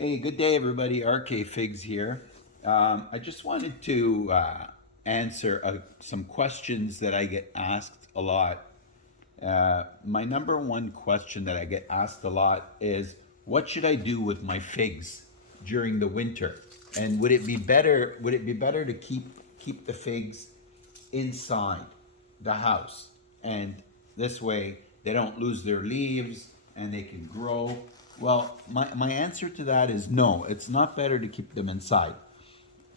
Hey, good day, everybody. RK Figs here. I just wanted to answer some questions that I get asked a lot. My number one question that I get asked a lot is, what should I do with my figs during the winter? And would it be better? Would it be better to keep the figs inside the house, and this way they don't lose their leaves and they can grow? Well, my answer to that is no, it's not better to keep them inside.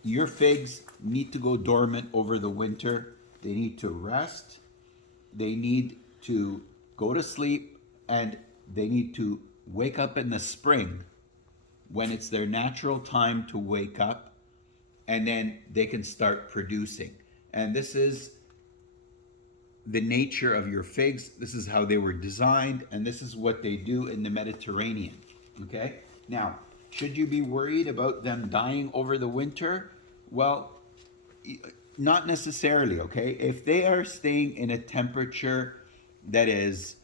Your figs need to go dormant over the winter. They need to rest, they need to go to sleep, and they need to wake up in the spring when it's their natural time to wake up, and then they can start producing. And this is the nature of your figs. This is how they were designed, and this is what they do in the Mediterranean. Okay? Now, should you be worried about them dying over the winter? Well, not necessarily, okay? If they are staying in a temperature that is,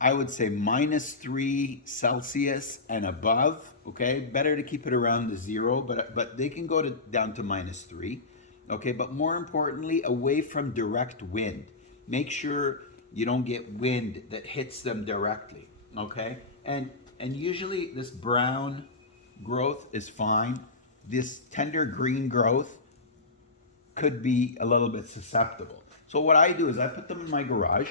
I would say, -3 Celsius and above, okay? Better to keep it around the zero, but they can go down to -3, okay? But more importantly, away from direct wind. Make sure you don't get wind that hits them directly, okay? And usually this brown growth is fine. This tender green growth could be a little bit susceptible. So what I do is I put them in my garage.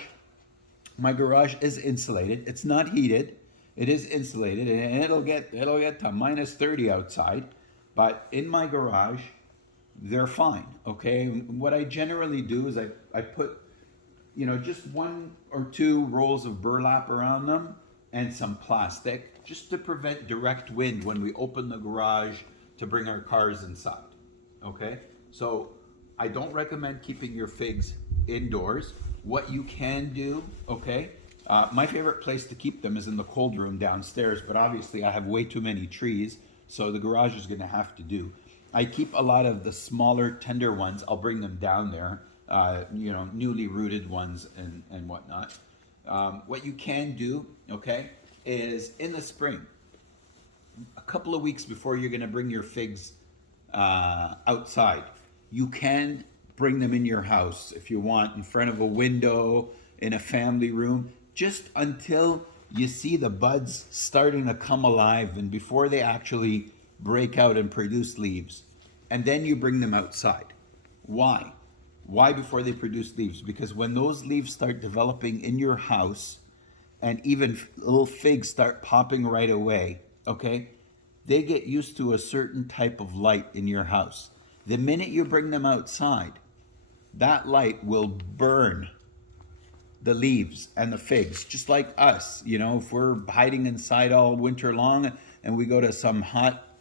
My garage is insulated. It's not heated. It is insulated, and it'll get to -30 outside. But in my garage, they're fine. Okay. What I generally do is I put, just one or two rolls of burlap around them and some plastic, just to prevent direct wind when we open the garage to bring our cars inside. Okay. So I don't recommend keeping your figs indoors. What you can do, okay, my favorite place to keep them is in the cold room downstairs, but obviously I have way too many trees, so the garage is going to have to do. I keep a lot of the smaller, tender ones. I'll bring them down there, newly rooted ones and whatnot. What you can do, okay, is in the spring, a couple of weeks before you're going to bring your figs outside, you can bring them in your house if you want, in front of a window, in a family room, just until you see the buds starting to come alive and before they actually break out and produce leaves. And then you bring them outside. Why? Why before they produce leaves? Because when those leaves start developing in your house, and even little figs start popping right away, okay, they get used to a certain type of light in your house. The minute you bring them outside, that light will burn the leaves and the figs, just like us. If we're hiding inside all winter long and we go to some hot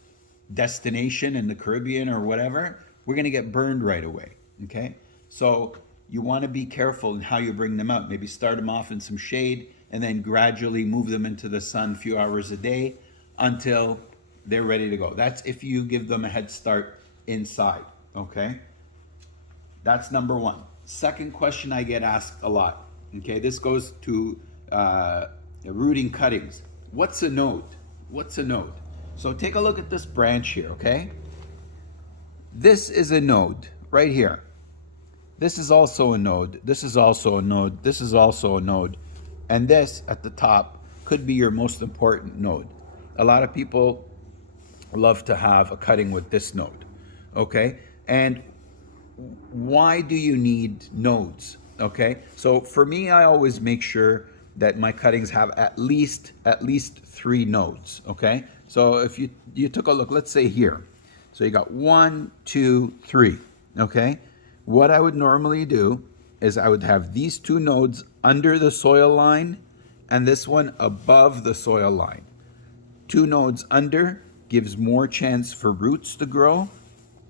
destination in the Caribbean or whatever, we're going to get burned right away. Okay? So you want to be careful in how you bring them out. Maybe start them off in some shade and then gradually move them into the sun a few hours a day until they're ready to go. That's if you give them a head start inside. Okay? That's number one. Second question I get asked a lot. Okay, this goes to rooting cuttings. What's a node? What's a node? So take a look at this branch here, okay? This is a node right here. This is also a node. This is also a node. This is also a node. And this at the top could be your most important node. A lot of people love to have a cutting with this node, okay? And why do you need nodes? Okay, so for me, I always make sure that my cuttings have at least 3 nodes. Okay, so if you took a look, let's say here, so you got 1, 2, 3. Okay, what I would normally do is I would have these 2 nodes under the soil line and this one above the soil line. 2 nodes under gives more chance for roots to grow.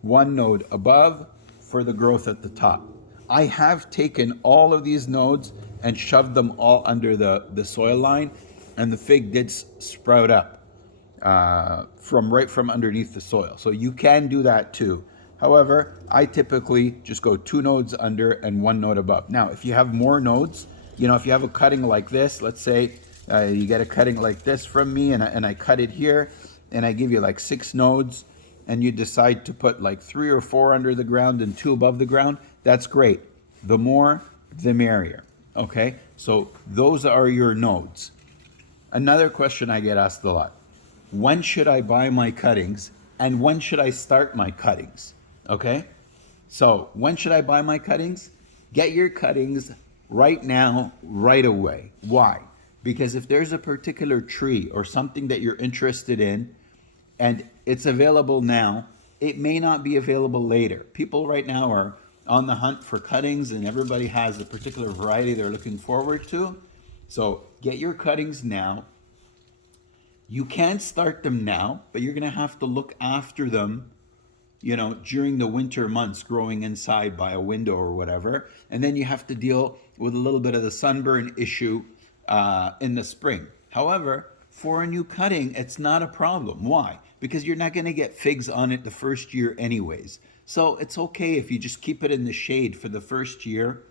1 node above for the growth at the top. I have taken all of these nodes and shoved them all under the soil line, and the fig did sprout up from underneath the soil. So you can do that too. However, I typically just go 2 nodes under and 1 node above. Now, if you have more nodes, if you have a cutting like this, let's say you get a cutting like this from me and I cut it here, and I give you like 6 nodes, and you decide to put like 3 or 4 under the ground and 2 above the ground, that's great. The more, the merrier. Okay, so those are your nodes. Another question I get asked a lot: when should I buy my cuttings, and when should I start my cuttings? Okay, so when should I buy my cuttings? Get your cuttings right now, right away. Why? Because if there's a particular tree or something that you're interested in and it's available now, it may not be available later. People right now are on the hunt for cuttings, and everybody has a particular variety they're looking forward to. So get your cuttings now. You can start them now, but you're going to have to look after them, during the winter months, growing inside by a window or whatever. And then you have to deal with a little bit of the sunburn issue in the spring. However, for a new cutting, it's not a problem. Why? Because you're not going to get figs on it the first year anyways. So it's okay if you just keep it in the shade for the first year.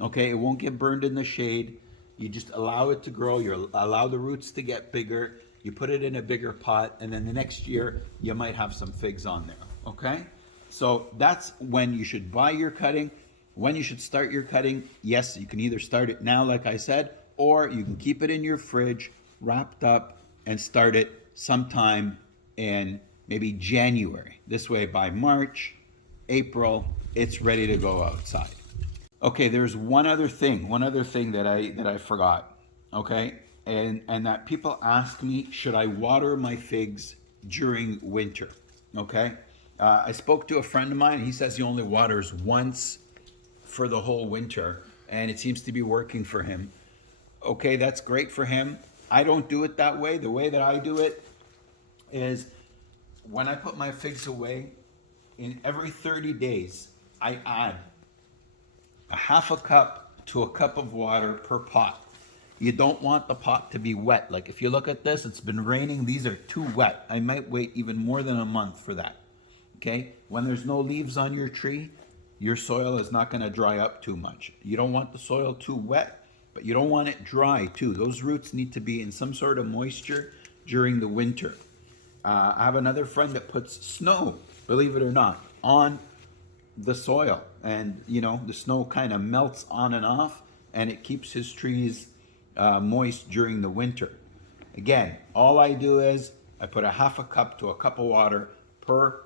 Okay, it won't get burned in the shade. You just allow it to grow. You allow the roots to get bigger. You put it in a bigger pot, and then the next year you might have some figs on there. Okay, so that's when you should buy your cutting. When you should start your cutting, yes, you can either start it now, like I said, or you can keep it in your fridge, wrapped up, and start it sometime in maybe January. This way, by March, April, it's ready to go outside. Okay, there's one other thing that I forgot. Okay, and that people ask me, should I water my figs during winter? Okay, I spoke to a friend of mine. He says he only waters once for the whole winter, and it seems to be working for him. Okay, that's great for him. I don't do it that way. The way that I do it is when I put my figs away, in every 30 days, I add a half a cup to a cup of water per pot. You don't want the pot to be wet. Like if you look at this, it's been raining. These are too wet. I might wait even more than a month for that. Okay? When there's no leaves on your tree, your soil is not going to dry up too much. You don't want the soil too wet, but you don't want it dry too. Those roots need to be in some sort of moisture during the winter. I have another friend that puts snow, believe it or not, on the soil, and the snow kind of melts on and off, and it keeps his trees moist during the winter. Again, all I do is I put a half a cup to a cup of water per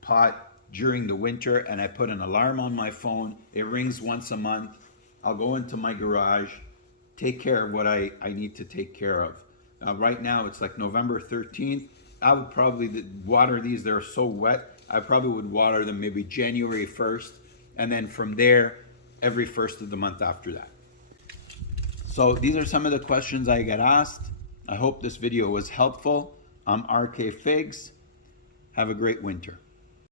pot during the winter, and I put an alarm on my phone. It rings once a month. I'll go into my garage, take care of what I need to take care of. Right now it's like November 13th. I would probably water these. They're so wet. I probably would water them maybe January 1st, and then from there, every first of the month after that. So these are some of the questions I get asked. I hope this video was helpful. I'm RK Figs. Have a great winter.